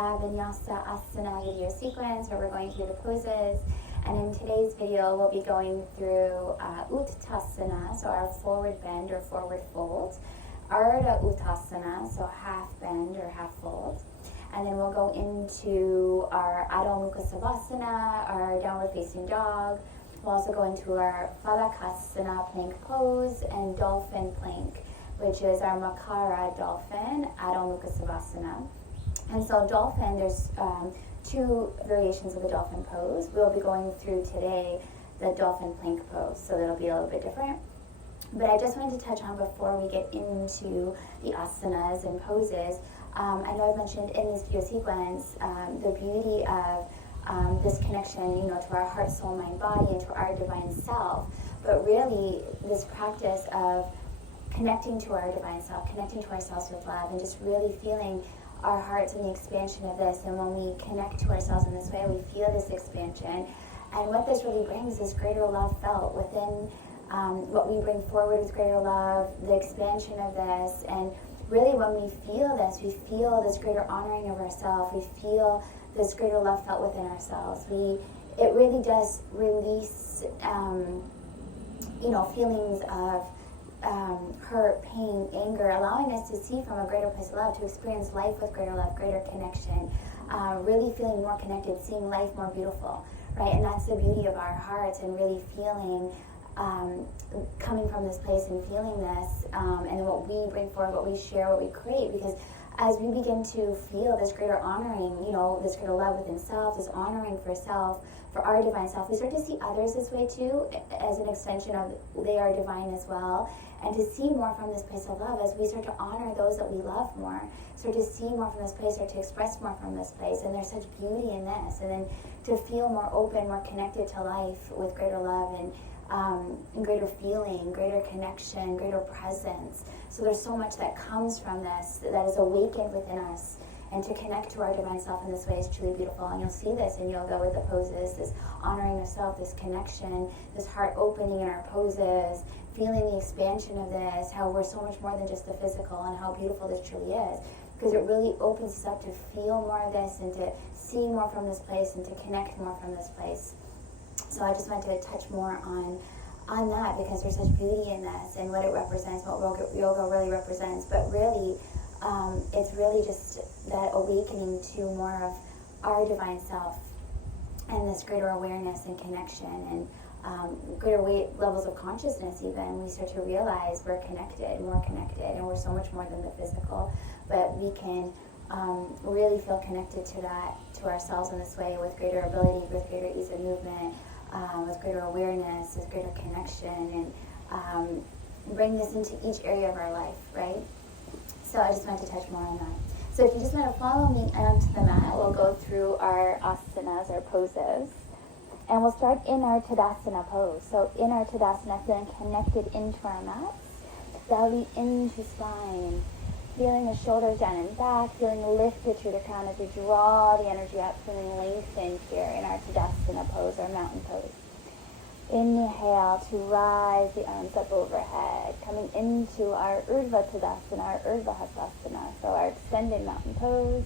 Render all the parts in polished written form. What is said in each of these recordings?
vinyasa, asana video sequence where we're going through the poses. And in today's video, we'll be going through Uttanasana, so our forward bend or forward fold. Ardha Uttanasana, so half bend or half fold. And then we'll go into our Adho Mukha, our downward facing dog. We'll also go into our Phalakasna plank pose and Dolphin plank, which is our Makara Dolphin, Adho Mukha. And so Dolphin, there's two variations of the Dolphin pose. We'll be going through today the Dolphin plank pose, so that'll be a little bit different. But I just wanted to touch on before we get into the asanas and poses. I know I've mentioned in this video sequence the beauty of this connection, to our heart, soul, mind, body, and to our divine self. But really, this practice of connecting to our divine self, connecting to ourselves with love, and just really feeling our hearts and the expansion of this. And when we connect to ourselves in this way, we feel this expansion. And what this really brings is greater love felt within what we bring forward is greater love, the expansion of this. And really when we feel this, we feel this greater honoring of ourselves. We feel this greater love felt within ourselves. It really does release, feelings of hurt, pain, anger, allowing us to see from a greater place of love, to experience life with greater love, greater connection, really feeling more connected, seeing life more beautiful, right? And that's the beauty of our hearts, and really feeling, coming from this place and feeling this, and what we bring forward, what we share, what we create, because as we begin to feel this greater honoring, this greater love within self, this honoring for self, for our divine self, we start to see others this way too, as an extension of they are divine as well, and to see more from this place of love as we start to honor those that we love more, start to see more from this place, start to express more from this place, and there's such beauty in this, and then to feel more open, more connected to life with greater love and greater feeling, greater connection, greater presence. So there's so much that comes from this that is awakened within us. And to connect to our divine self in this way is truly beautiful. And you'll see this in yoga with the poses, this honoring of self, this connection, this heart opening in our poses, feeling the expansion of this, how we're so much more than just the physical, and how beautiful this truly is. Because it really opens us up to feel more of this and to see more from this place and to connect more from this place. So I just wanted to touch more on that, because there's such beauty in this and what it represents, what yoga really represents. But really, it's really just that awakening to more of our divine self and this greater awareness and connection and greater levels of consciousness. Even we start to realize we're connected, more connected, and we're so much more than the physical. But we can really feel connected to that, to ourselves in this way, with greater ability, with greater ease of movement, with greater awareness, with greater connection, and bring this into each area of our life, right? So I just wanted to touch more on that. So if you just want to follow me onto the mat, we'll go through our asanas, our poses, and we'll start in our Tadasana pose. So in our Tadasana, feeling connected into our mats, belly into spine, feeling the shoulders down and back, feeling lifted through the crown as we draw the energy up, feeling lengthened here in our Tadasana pose, our mountain pose. Inhale to rise the arms up overhead, coming into our Urdhva Tadasana, our Urdhva Hasasana, so our extended mountain pose,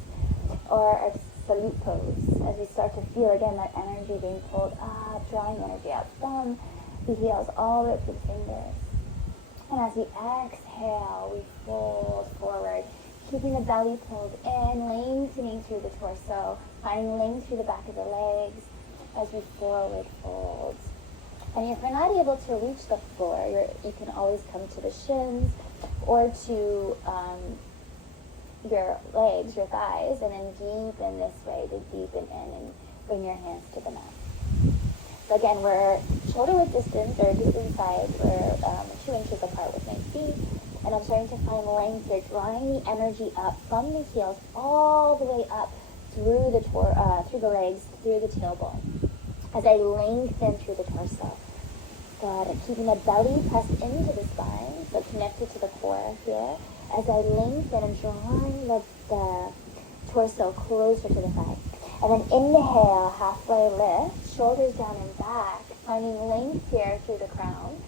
or our salute pose, as we start to feel again that energy being pulled up, drawing energy up from the heels all the way up to the fingers. And as we exhale, we fold forward, keeping the belly pulled in, lengthening through the torso, finding length through the back of the legs as we forward fold. And if you're not able to reach the floor, you can always come to the shins or to your legs, your thighs, and then deepen this way, to deepen in and bring your hands to the mat. So again, we're shoulder width distance, or distance side, we're 2 inches apart with my feet, and I'm starting to find length here, drawing the energy up from the heels all the way up through the legs, through the tailbone, as I lengthen through the torso. Good, and keeping the belly pressed into the spine, so connected to the core here, as I lengthen and drawing the torso closer to the thigh. And then inhale, halfway lift, shoulders down and back, finding length here through the crown.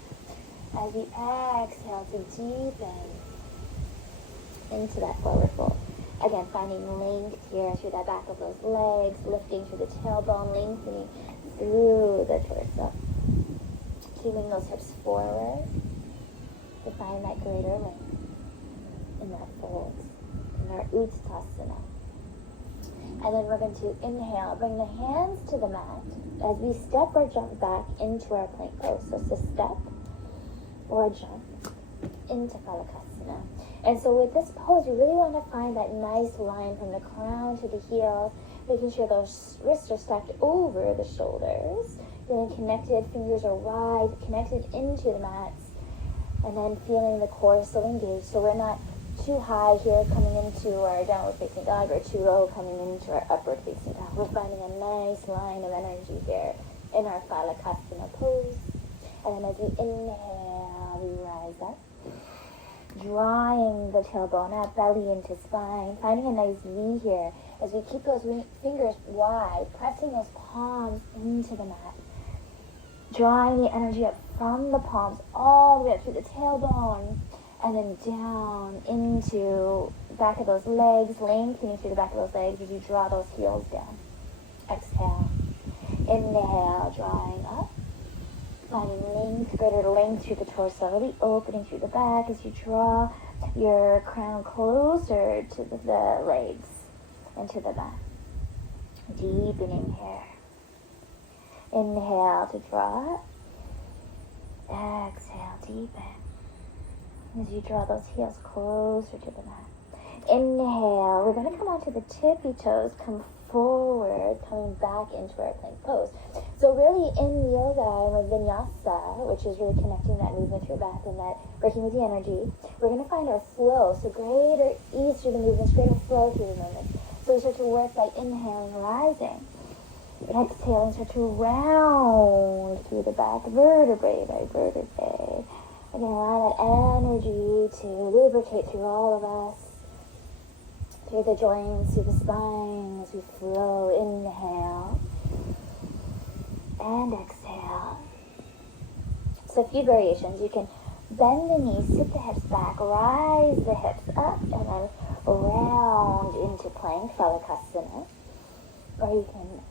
As we exhale to deepen into that forward fold. Again, finding length here through the back of those legs, lifting through the tailbone, lengthening through the torso. Keeping those hips forward to find that greater length in that fold, in our Uttanasana. And then we're going to inhale, bring the hands to the mat as we step or jump back into our plank pose. So it's a step or a jump into Phalakasna. And so with this pose, you really want to find that nice line from the crown to the heels, making sure those wrists are stacked over the shoulders, feeling connected, fingers are wide, connected into the mats, and then feeling the core still engaged. So we're not too high here coming into our downward facing dog or too low coming into our upward facing dog. We're finding a nice line of energy here in our Phalakasna pose. And then as we inhale, we rise up, drawing the tailbone up, belly into spine, finding a nice V here as we keep those fingers wide, pressing those palms into the mat, drawing the energy up from the palms all the way up through the tailbone, and then down into the back of those legs, lengthening through the back of those legs as you draw those heels down. Exhale. Inhale, drawing up. Finding length, greater length through the torso, really opening through the back as you draw your crown closer to the legs and to the back. Deepening here. Inhale to draw up. Exhale, deepen. As you draw those heels closer to the mat. Inhale, we're going to come onto the tippy toes, come forward, coming back into our plank pose. So really in yoga, with vinyasa, which is really connecting that movement through your back and that working with the energy, we're going to find our flow. So greater ease through the movements, greater flow through the movements. So we start to work by inhaling, rising. Exhaling, start to round through the back, vertebrae by vertebrae. We're going to allow that energy to lubricate through all of us, through the joints, through the spine, as we flow. Inhale and exhale. So a few variations. You can bend the knees, sit the hips back, rise the hips up, and then round into plank, Phalakasna. Or you can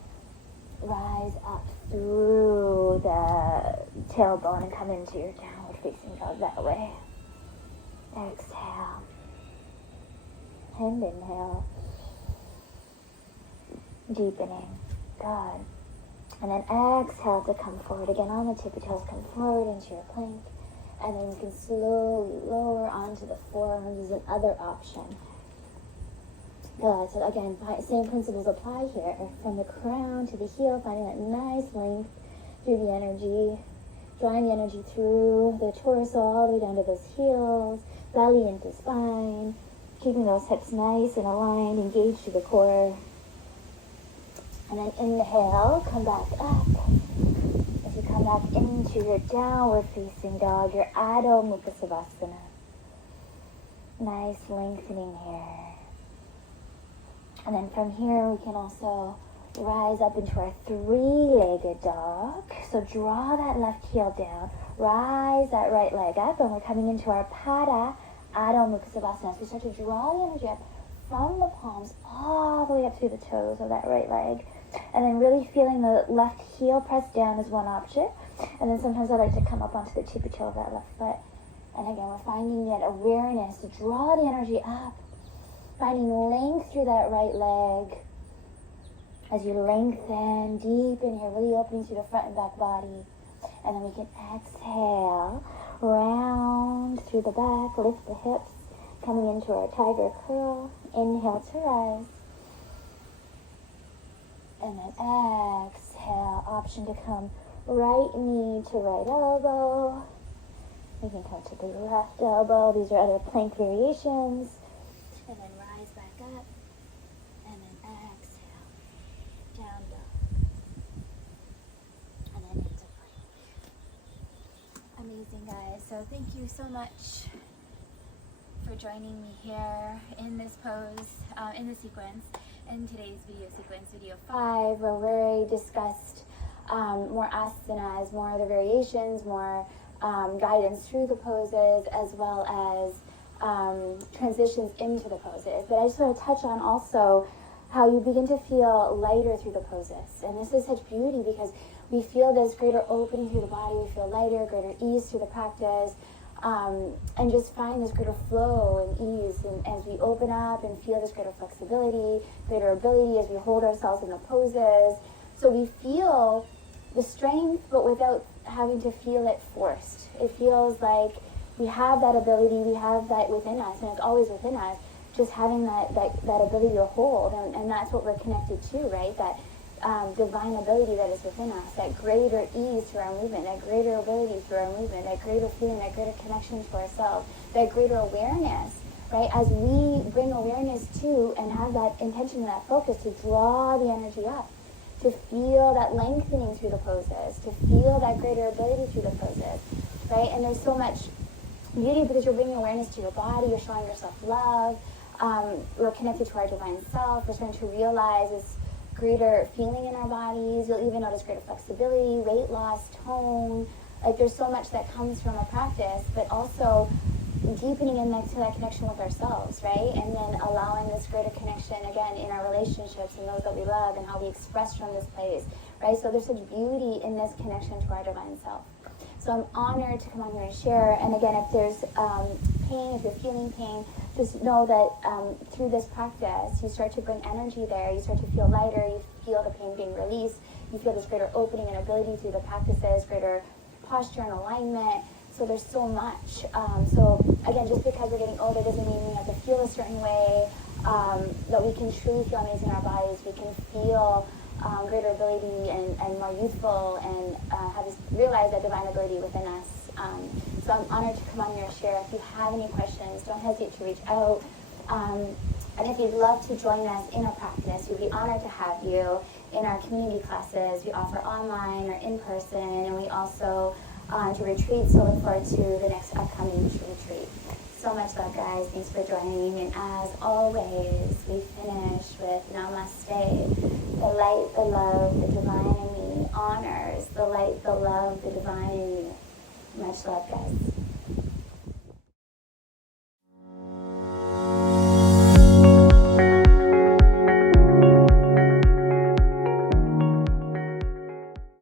rise up through the tailbone and come into your downward facing dog that way. Exhale. And inhale. Deepening. Good. And then exhale to come forward. Again, on the tippy toes, come forward into your plank. And then you can slowly lower onto the forearms as another option. Good. So again, same principles apply here. From the crown to the heel, finding that nice length through the energy. Drawing the energy through the torso all the way down to those heels. Belly into spine. Keeping those hips nice and aligned, engaged to the core. And then inhale, come back up. As you come back into your downward facing dog, your Adho, Mukha. Nice lengthening here. And then from here, we can also rise up into our three-legged dog. So draw that left heel down, rise that right leg up, and we're coming into our Pada, Adho, Mukha. So we start to draw the energy up from the palms all the way up through the toes of that right leg. And then really feeling the left heel press down is one option. And then sometimes I like to come up onto the tippy toe of that left foot. And again, we're finding that awareness to draw the energy up. Finding length through that right leg. As you lengthen, deepen here, really opening through the front and back body. And then we can exhale, round through the back, lift the hips, coming into our tiger curl. Inhale to rise. And then exhale, option to come right knee to right elbow. We can come to the left elbow. These are other plank variations. And then rise back up. And then exhale. Down dog. And then into plank. Amazing, guys. So thank you so much for joining me here in this pose, in the sequence. In today's video sequence, video 5, where we discussed more asanas, more of the variations, more guidance through the poses, as well as transitions into the poses. But I just want to touch on also how you begin to feel lighter through the poses. And this is such beauty because we feel this greater opening through the body, we feel lighter, greater ease through the practice, and just find this greater flow and ease. And as we open up and feel this greater flexibility, greater ability as we hold ourselves in the poses. So we feel the strength, but without having to feel it forced. It feels like we have that ability, we have that within us, and it's always within us, just having that ability to hold, and that's what we're connected to, right? That divine ability that is within us, that greater ease through our movement, that greater ability through our movement, that greater feeling, that greater connection to ourselves, that greater awareness, right? As we bring awareness to and have that intention and that focus to draw the energy up, to feel that lengthening through the poses, to feel that greater ability through the poses, right? And there's so much beauty because you're bringing awareness to your body, you're showing yourself love, we're connected to our divine self, we're starting to realize this greater feeling in our bodies. You'll even notice greater flexibility, weight loss, tone. Like there's so much that comes from a practice, but also deepening into that connection with ourselves, right? And then allowing this greater connection again in our relationships and those that we love and how we express from this place, right? So there's such beauty in this connection to our divine self. So I'm honored to come on here and share. And again, if there's pain, if you're feeling pain, just know that through this practice, you start to bring energy there. You start to feel lighter. You feel the pain being released. You feel this greater opening and ability through the practices, greater posture and alignment. So there's so much. So again, just because we're getting older doesn't mean we have to feel a certain way, that we can truly feel amazing in our bodies. We can feel greater ability and more youthful and realize that divine ability within us. So I'm honored to come on here and share. If you have any questions, don't hesitate to reach out. And if you'd love to join us in our practice, we'd be honored to have you in our community classes. We offer online or in person, and we also do retreats, so look forward to the next upcoming retreat. So much love, guys. Thanks for joining. And as always, we finish with Namaste. The light, the love, the divine in me honors the light, the love, the divine in me. Much love, guys.